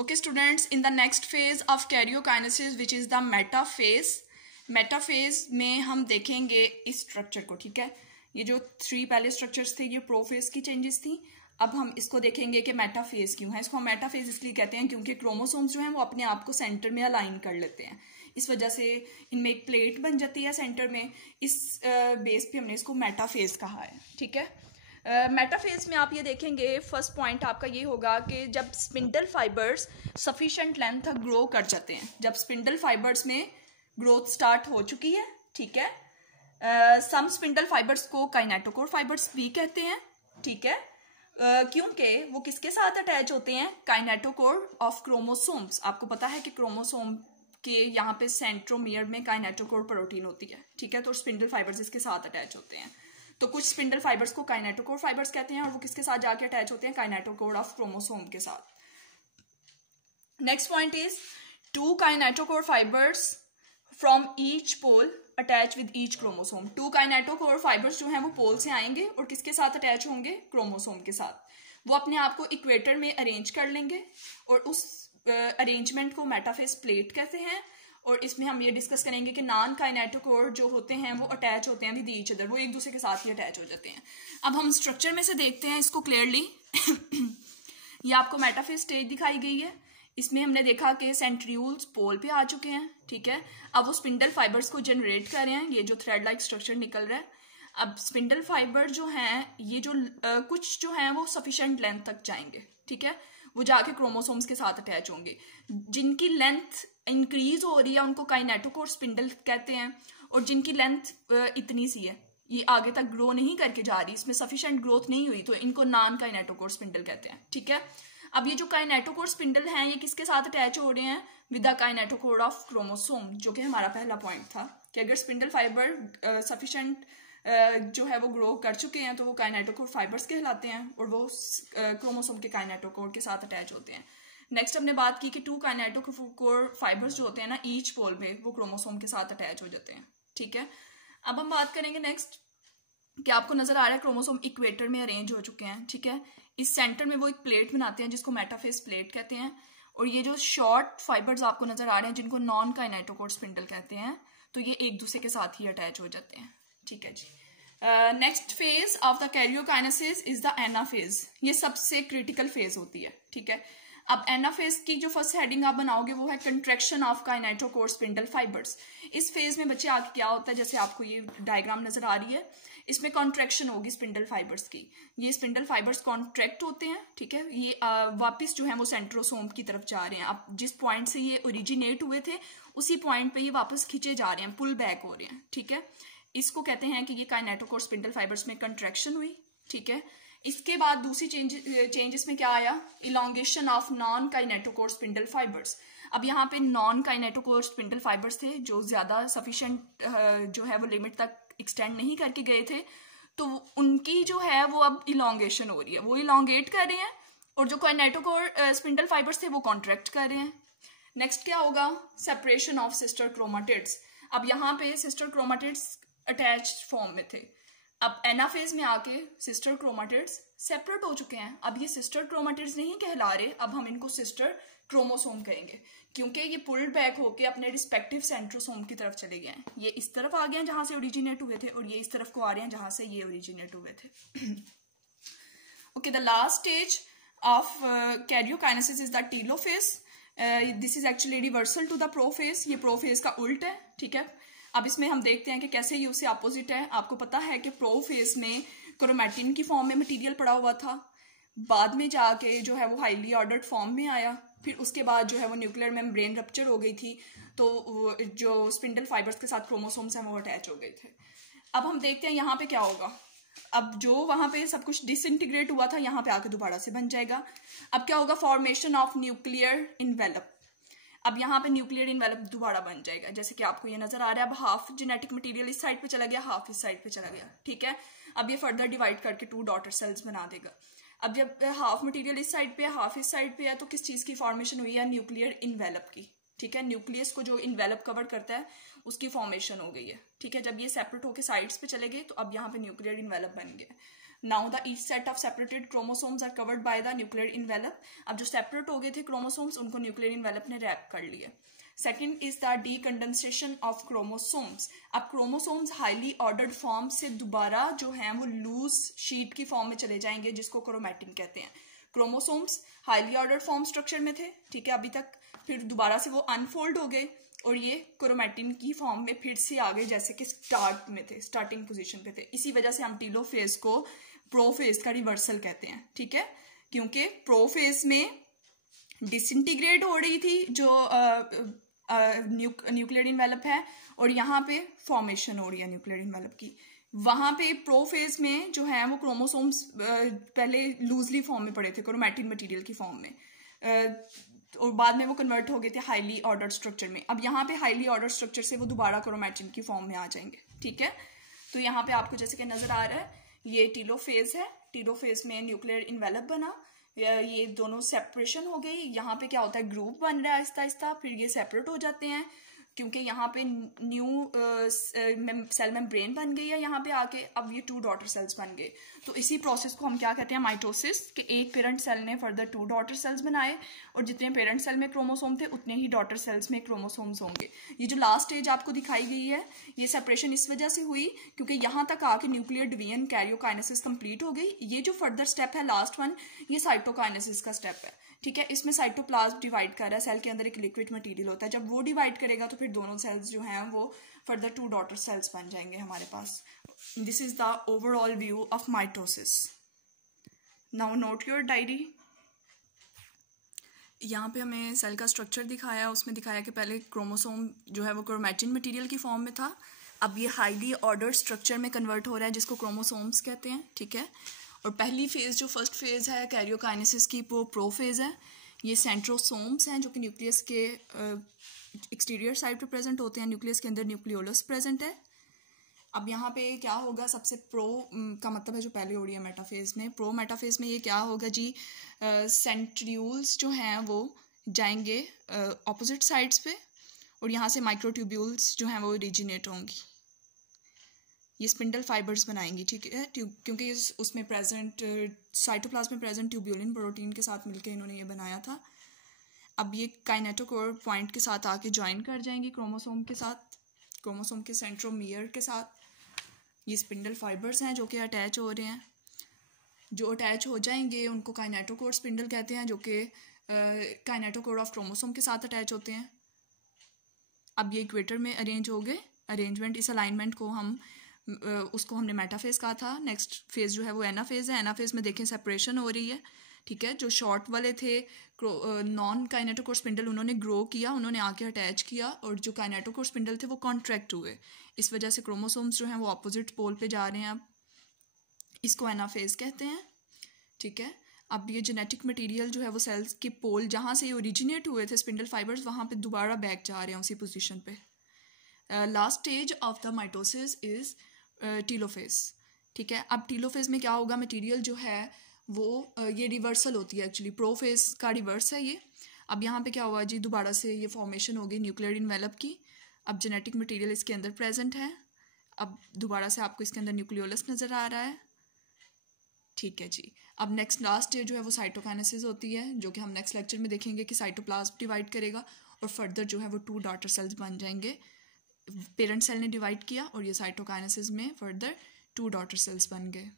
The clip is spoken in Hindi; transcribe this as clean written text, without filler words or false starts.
Okay students, in the next phase of karyokinesis which is the metaphase, metaphase में हम देखेंगे इस स्ट्रक्चर को। ठीक है, ये जो 3 पहले स्ट्रक्चर्स थे ये प्रोफेज की चेंजेस थी। अब हम इसको देखेंगे कि मेटाफेज क्यों है। इसको हम मेटाफेज इसलिए कहते हैं क्योंकि क्रोमोसोम्स जो हैं वो अपने आप को सेंटर में अलाइन कर लेते हैं। इस वजह से इनमें एक प्लेट बन जाती है सेंटर में। इस बेस पे हमने इसको मेटाफेज कहा है। ठीक है, मेटाफेज में आप ये देखेंगे, फर्स्ट पॉइंट आपका ये होगा कि जब स्पिंडल फाइबर्स सफिशिएंट लेंथ तक ग्रो कर जाते हैं, जब स्पिंडल फाइबर्स में ग्रोथ स्टार्ट हो चुकी है। ठीक है, सम स्पिंडल फाइबर्स को काइनेटोकोर फाइबर्स भी कहते हैं। ठीक है, क्योंकि वो किसके साथ अटैच होते हैं, काइनेटोकोर ऑफ क्रोमोसोम्स। आपको पता है कि क्रोमोसोम के यहाँ पे सेंट्रोमियर में काइनेटोकोर प्रोटीन होती है। ठीक है, तो स्पिंडल फाइबर्स इसके साथ अटैच होते हैं। तो कुछ स्पिंडल फाइबर्स को काइनेटोकोर फाइबर्स कहते हैं और वो किसके साथ जाके अटैच होते हैं, काइनेटोकोर ऑफ क्रोमोसोम के साथ। Next point is 2 kinetochore fibres from each pole attach with each chromosome. 2 kinetochore fibres जो हैं वो पोल से आएंगे और किसके साथ अटैच होंगे, क्रोमोसोम के साथ। वो अपने आप को इक्वेटर में अरेंज कर लेंगे और उस अरेंजमेंट को मेटाफेज प्लेट कहते हैं। और इसमें हम ये डिस्कस करेंगे कि नॉन काइनेटोकोर जो होते हैं वो अटैच होते हैं विद ईच अदर, वो एक दूसरे के साथ ही अटैच हो जाते हैं। अब हम स्ट्रक्चर में से देखते हैं इसको क्लियरली। ये आपको मेटाफेज स्टेज दिखाई गई है। इसमें हमने देखा कि सेंट्रियूल्स पोल पे आ चुके हैं। ठीक है, अब वो स्पिंडल फाइबर्स को जनरेट कर रहे हैं, ये जो थ्रेड लाइक स्ट्रक्चर निकल रहा है। अब स्पिंडल फाइबर जो हैं ये जो कुछ जो हैं वो सफिशिएंट लेंथ तक जाएंगे। ठीक है, वो जाके क्रोमोसोम्स के साथ अटैच होंगे। जिनकी लेंथ इंक्रीज हो रही है उनको काइनेटोकोर स्पिंडल कहते हैं, और जिनकी लेंथ इतनी सी है, ये आगे तक ग्रो नहीं करके जा रही, इसमें सफिशिएंट ग्रोथ नहीं हुई, तो इनको नॉन काइनेटोकोर स्पिंडल कहते हैं। ठीक है, अब ये जो काइनेटोकोर स्पिंडल हैं ये किसके साथ अटैच हो रहे हैं, with the kinetochore of chromosome, जो कि हमारा पहला पॉइंट था कि अगर स्पिंडल फाइबर सफिशिएंट जो है वो ग्रो कर चुके हैं तो वो काइनेटोकोर फाइबर्स कहलाते हैं और वो क्रोमोसोम के काइनेटोकोर के साथ अटैच होते हैं। नेक्स्ट हमने बात की कि 2 काइनेटोकोर फाइबर्स जो होते हैं ना ईच पोल में, वो क्रोमोसोम के साथ अटैच हो जाते हैं। ठीक है, अब हम बात करेंगे नेक्स्ट कि आपको नजर आ रहा है क्रोमोसोम इक्वेटर में अरेंज हो चुके हैं। ठीक है, इस सेंटर में वो एक प्लेट बनाते हैं जिसको मेटाफेज प्लेट कहते हैं। और ये जो शॉर्ट फाइबर्स आपको नजर आ रहे हैं जिनको नॉन काइनेटोकोर स्पिंडल कहते हैं, तो ये एक दूसरे के साथ ही अटैच हो जाते हैं। ठीक है जी, next phase of the karyokinesis is the anaphase. ये सबसे क्रिटिकल फेज होती है। ठीक है, अब एनाफेज की जो फर्स्ट हेडिंग आप बनाओगे वो है contraction of kinetochore spindle fibres. इस फेज में बच्चे आगे क्या होता है, जैसे आपको ये डायग्राम नजर आ रही है, इसमें कॉन्ट्रैक्शन होगी स्पिंडल फाइबर्स की। ये स्पिंडल फाइबर्स कॉन्ट्रैक्ट होते हैं। ठीक है, ये वापस जो है वो सेंट्रोसोम की तरफ जा रहे हैं। अब जिस पॉइंट से ये ओरिजिनेट हुए थे उसी पॉइंट पे ये वापस खींचे जा रहे हैं, पुल बैक हो रहे हैं। ठीक है, इसको कहते हैं कि ये काइनेटोकोर स्पिंडल फाइबर्स में कंट्रैक्शन हुई। ठीक है, इसके बाद दूसरी चेंजेस में क्या आया, elongation of non kinetochore spindle fibres. अब यहाँ पे नॉन काइनेटोकोर स्पिंडल फाइबर्स थे जो ज्यादा सफिशिएंट जो है वो लिमिट तक एक्सटेंड नहीं करके गए थे, तो उनकी जो है वो अब इलोंगेशन हो रही है, वो इलोंगेट कर रहे हैं, और जो काइनेटोकोर स्पिंडल फाइबर्स थे वो कॉन्ट्रैक्ट कर रहे हैं। नेक्स्ट क्या होगा, सेपरेशन ऑफ सिस्टर क्रोमाटिड्स। अब यहाँ पे सिस्टर क्रोमाटिड्स अटैच फॉर्म में थे, अब एनाफेज में आके सिस्टर क्रोमाटिड्स सेपरेट हो चुके हैं। अब ये सिस्टर क्रोमाटिड्स नहीं कहला रहे, अब हम इनको सिस्टर क्रोमोसोम कहेंगे, क्योंकि ये पुल्ड बैक होके अपने रिस्पेक्टिव सेंट्रोसोम की तरफ चले गए हैं। ये इस तरफ आ गए हैं जहां से ओरिजिनेट हुए थे, और ये इस तरफ को आ रहे हैं जहां से ये ओरिजिनेट हुए थे। Okay, the last stage of karyokinesis is the telophase. This is actually reversal to the prophase. ये प्रोफेज का उल्ट है। ठीक है, अब इसमें हम देखते हैं कि कैसे ये उससे अपोजिट है। आपको पता है कि प्रोफेज में क्रोमैटिन की फॉर्म में मटेरियल पड़ा हुआ था, बाद में जाके जो है वो हाईली ऑर्डर्ड फॉर्म में आया, फिर उसके बाद जो है वो न्यूक्लियर मेम्ब्रेन रप्चर हो गई थी, तो जो स्पिंडल फाइबर्स के साथ क्रोमोसोम्स हैं वो अटैच हो गए थे। अब हम देखते हैं यहाँ पे क्या होगा। अब जो वहां पे सब कुछ डिसइंटीग्रेट हुआ था यहाँ पे आके दोबारा से बन जाएगा। अब क्या होगा, फॉर्मेशन ऑफ न्यूक्लियर इनवेलप। अब यहाँ पे न्यूक्लियर इनवेलप दोबारा बन जाएगा, जैसे कि आपको ये नजर आ रहा है। अब हाफ जेनेटिक मटेरियल इस साइड पे चला गया, हाफ इस साइड पे चला गया। ठीक है, अब ये फर्दर डिवाइड करके 2 डॉटर सेल्स बना देगा। अब जब हाफ मटेरियल इस साइड पे है, हाफ इस साइड पे है, तो किस चीज की फॉर्मेशन हुई है, न्यूक्लियर इनवेलप की। ठीक है, न्यूक्लियस को जो इनवेलप कवर करता है उसकी फॉर्मेशन हो गई है। ठीक है, जब ये सेपरेट होकर साइड्स पे चले गए तो अब यहाँ पे न्यूक्लियर इनवेलप बन गया। Now the each set of separated chromosomes are covered by the nuclear envelope. अब जो सेपरेट हो गए थे क्रोमोसोम्स उनको न्यूक्लियर इन्वेलप ने रैप कर लिया। Second is the डीकंडेंसेशन of chromosomes. अब क्रोमोसोम्स हाईली ऑर्डर्ड फॉर्म से दोबारा जो है वो लूज शीट की फॉर्म में चले जाएंगे जिसको क्रोमैटिन कहते हैं। Chromosomes highly ordered form structure में थे, ठीक है, अभी तक, फिर दोबारा से वो अनफोल्ड हो गए और ये क्रोमैटिन की फॉर्म में फिर से आ गए जैसे कि स्टार्ट में थे, स्टार्टिंग पोजीशन पे थे। इसी वजह से हम टीलोफेज को प्रोफेज का रिवर्सल कहते हैं, ठीक है, क्योंकि प्रोफेज में डिसइंटीग्रेट हो रही थी जो न्यूक्लियर इन्वेलप है और यहाँ पे फॉर्मेशन हो रही है न्यूक्लियर इन्वेलप की। वहां पे प्रोफेज में जो है वो क्रोमोसोम्स पहले लूजली फॉर्म में पड़े थे क्रोमैटिन मटेरियल की फॉर्म में, और बाद में वो कन्वर्ट हो गए थे हाईली ऑर्डर्ड स्ट्रक्चर में। अब यहाँ पे हाईली ऑर्डर्ड स्ट्रक्चर से वो दोबारा क्रोमैटिन की फॉर्म में आ जाएंगे, ठीक है। तो यहाँ पे आपको जैसे कि नजर आ रहा है ये टीलोफेज है, टीलोफेज में न्यूक्लियर इन्वेलप बना, ये दोनों सेपरेशन हो गई। यहाँ पे क्या होता है, ग्रुप बन रहा है आहिस्ता आहिस्ता, फिर ये सेपरेट हो जाते हैं क्योंकि यहाँ पे न्यू सेल मेम्ब्रेन बन गई है यहाँ पे आके। अब ये 2 डॉटर सेल्स बन गए। तो इसी प्रोसेस को हम क्या कहते हैं, माइटोसिस, कि एक पेरेंट सेल ने फर्दर 2 डॉटर सेल्स बनाए और जितने पेरेंट सेल में क्रोमोसोम थे उतने ही डॉटर सेल्स में क्रोमोसोम्स होंगे। ये जो लास्ट स्टेज आपको दिखाई गई है ये सेपरेशन इस वजह से हुई क्योंकि यहाँ तक आके न्यूक्लियर डिवीजन कैरियोकाइनेसिस कंप्लीट हो गई। ये जो फर्दर स्टेप है लास्ट वन, ये साइटोकाइनेसिस का स्टेप है, ठीक है। इसमें साइटोप्लाज्म डिवाइड कर रहा है, सेल के अंदर एक लिक्विड मटेरियल होता है, जब वो डिवाइड करेगा तो फिर दोनों सेल्स जो हैं वो फर्दर 2 डॉटर सेल्स बन जाएंगे हमारे पास। This is the overall view of mitosis. Now note your diary. यहाँ पे हमें सेल का स्ट्रक्चर दिखाया, उसमें दिखाया कि पहले क्रोमोसोम जो है वो क्रोमैटिन मटेरियल की फॉर्म में था, अब ये हाईली ऑर्डर्ड स्ट्रक्चर में कन्वर्ट हो रहा है जिसको क्रोमोसोम्स कहते हैं, ठीक है। और पहली फेज जो फर्स्ट फेज है कैरियोकाइनेसिस की वो प्रोफेज है। ये सेंट्रोसोम्स हैं जो कि न्यूक्लियस के एक्सटीरियर साइड पे प्रेजेंट होते हैं, न्यूक्लियस के अंदर न्यूक्लियोलस प्रेजेंट है। अब यहाँ पे क्या होगा, सबसे प्रो का मतलब है जो पहले हो रही है मेटाफेज में, प्रो मेटाफेज में ये क्या होगा जी, सेंट्रियूल्स जो हैं वो जाएंगे ऑपोजिट साइड्स पे और यहाँ से माइक्रोट्यूब्यूल्स जो हैं वो ओरिजिनेट होंगी, ये स्पिंडल फाइबर्स बनाएंगी, ठीक है, क्योंकि उसमें प्रेजेंट साइटोप्लाज्म में प्रेजेंट ट्यूब्यूलिन प्रोटीन के साथ मिलकर इन्होंने ये बनाया था। अब ये काइनेटोकोर पॉइंट के साथ आके ज्वाइन कर जाएंगी क्रोमोसोम के साथ, क्रोमोसोम के सेंट्रोमियर के साथ। ये स्पिंडल फाइबर्स हैं जो कि अटैच हो रहे हैं, जो अटैच हो जाएंगे उनको काइनेटोकोर स्पिंडल कहते हैं, जो कि काइनेटोकोर ऑफ क्रोमोसोम के साथ अटैच होते हैं। अब ये इक्वेटर में अरेंज हो गए, अरेंजमेंट, इस अलाइनमेंट को हम उसको हमने मेटाफेज कहा था। नेक्स्ट फेज जो है वो एनाफेज है। एनाफेज में देखें सेपरेशन हो रही है, ठीक है। जो शॉर्ट वाले थे नॉन काइनेटोकोर स्पिंडल उन्होंने ग्रो किया, उन्होंने आके अटैच किया, और जो काइनेटोकोर स्पिंडल थे वो कॉन्ट्रैक्ट हुए। इस वजह से क्रोमोसोम्स जो हैं वो अपोजिट पोल पे जा रहे हैं। अब इसको एनाफेज कहते हैं, ठीक है। अब ये जेनेटिक मटेरियल जो है वो सेल्स के पोल जहाँ से ये ओरिजिनेट हुए थे स्पिंडल फाइबर्स, वहाँ पे दोबारा बैक जा रहे हैं उसी पोजीशन पे। Last stage of the mitosis is telophase, ठीक है। अब टीलोफेज में क्या होगा, मटेरियल जो है वो ये रिवर्सल होती है, एक्चुअली प्रोफेज का रिवर्स है ये। अब यहाँ पे क्या हुआ जी, दोबारा से ये फॉर्मेशन हो गई न्यूक्लियर इन्वेलप की। अब जेनेटिक मटेरियल इसके अंदर प्रेजेंट है, अब दोबारा से आपको इसके अंदर न्यूक्लियोलस नज़र आ रहा है, ठीक है जी। अब नेक्स्ट लास्ट स्टेज जो है वो साइटोकाइनेसिस होती है, जो कि हम नेक्स्ट लेक्चर में देखेंगे कि साइटोप्लाज्म डिवाइड करेगा और फर्दर जो है वो 2 डॉटर सेल्स बन जाएंगे। पेरेंट सेल ने डिवाइड किया और ये साइटोकाइनेसिस में फर्दर 2 डॉटर सेल्स बन गए।